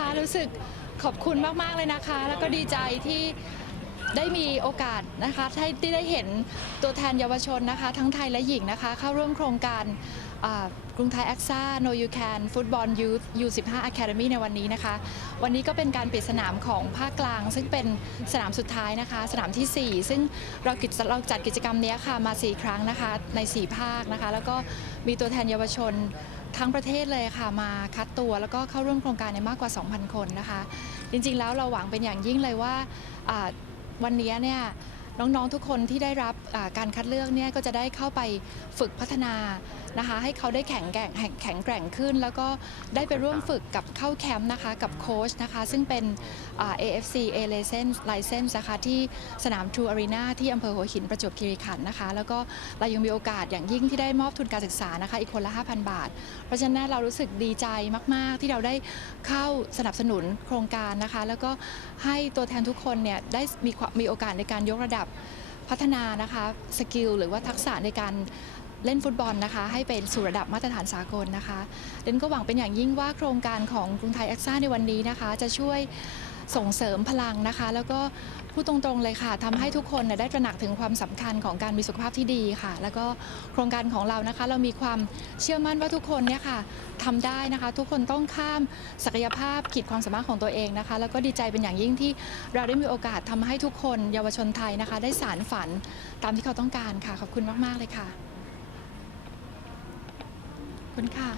คะรู้สึกขอบคุณมาก ๆ เลยนะคะ แล้วก็ดีใจที่ได้มีโอกาสนะคะที่ได้เห็นตัวแทนเยาวชนนะคะ ทั้งไทยและหญิงนะคะ เข้าร่วมโครงการกรุงไทยแอคซ่า No You Can ฟุตบอล Youth U15 Academy ในวันนี้นะคะ วันนี้ก็เป็นการปิดสนามของภาคกลาง ซึ่งเป็นสนามสุดท้ายนะคะ สนามทีสี่4 ซึ่งเรากิจเราจัดกิจกรรมนี้ค่ะมา 4 ครั้งนะคะใน 4 ภาคนะคะ แล้วก็มีตัวแทนเยาวชน ทั้งประเทศเลยค่ะมาคัดตัวแล้วก็เข้าร่วมโครงการในมากกว่า 2,000 คนนะคะ จริงๆแล้วเราหวังเป็นอย่างยิ่งเลยว่าวันนี้เนี่ย น้องๆทุกคนที่ได้รับการคัดเลือกเนี่ยก็จะได้เข้าไปฝึกพัฒนานะคะ ให้เขาได้แข็งแกร่งแข็งแกร่งขึ้น แล้วก็ได้ไปร่วมฝึกกับเข้าแคมป์นะคะกับโค้ชนะคะ ซึ่งเป็น AFC A License License นะคะที่สนาม True Arena ที่อำเภอหัวหินประจวบคีรีขันธ์นะคะ แล้วก็เรายังมีโอกาสอย่างยิ่งที่ได้มอบทุนการศึกษานะคะ อีกคนละ 5,000 บาท เพราะฉะนั้นเรารู้สึกดีใจมาก ๆ ที่เราได้เข้าสนับสนุนโครงการนะคะ แล้วก็ให้ตัวแทนทุกคนเนี่ยได้มีความมีโอกาสในการยกระดับพัฒนานะคะสกิลหรือว่าทักษะในการเล่นฟุตบอลนะคะ ให้เป็นสู่ระดับมาตรฐานสากลนะคะเดนก็หวังเป็นอย่างยิ่งว่าโครงการของกรุงไทยแอคซ่าในวันนี้นะคะ จะช่วย ส่งเสริมพลังนะคะ แล้วก็พูดตรงๆเลยค่ะทำให้ทุกคนได้ตระหนักถึงความสำคัญของการมีสุขภาพที่ดีค่ะ แล้วก็โครงการของเรานะคะ เรามีความเชื่อมั่นว่าทุกคนเนี่ยค่ะทำได้นะคะ ทุกคนต้องข้ามศักยภาพขีดความสามารถของตัวเองนะคะ แล้วก็ดีใจเป็นอย่างยิ่งที่เราได้มีโอกาสทำให้ทุกคนเยาวชนไทยนะคะ ได้สารฝันตามที่เขาต้องการค่ะขอบคุณมากๆเลยค่ะคุณค่ะ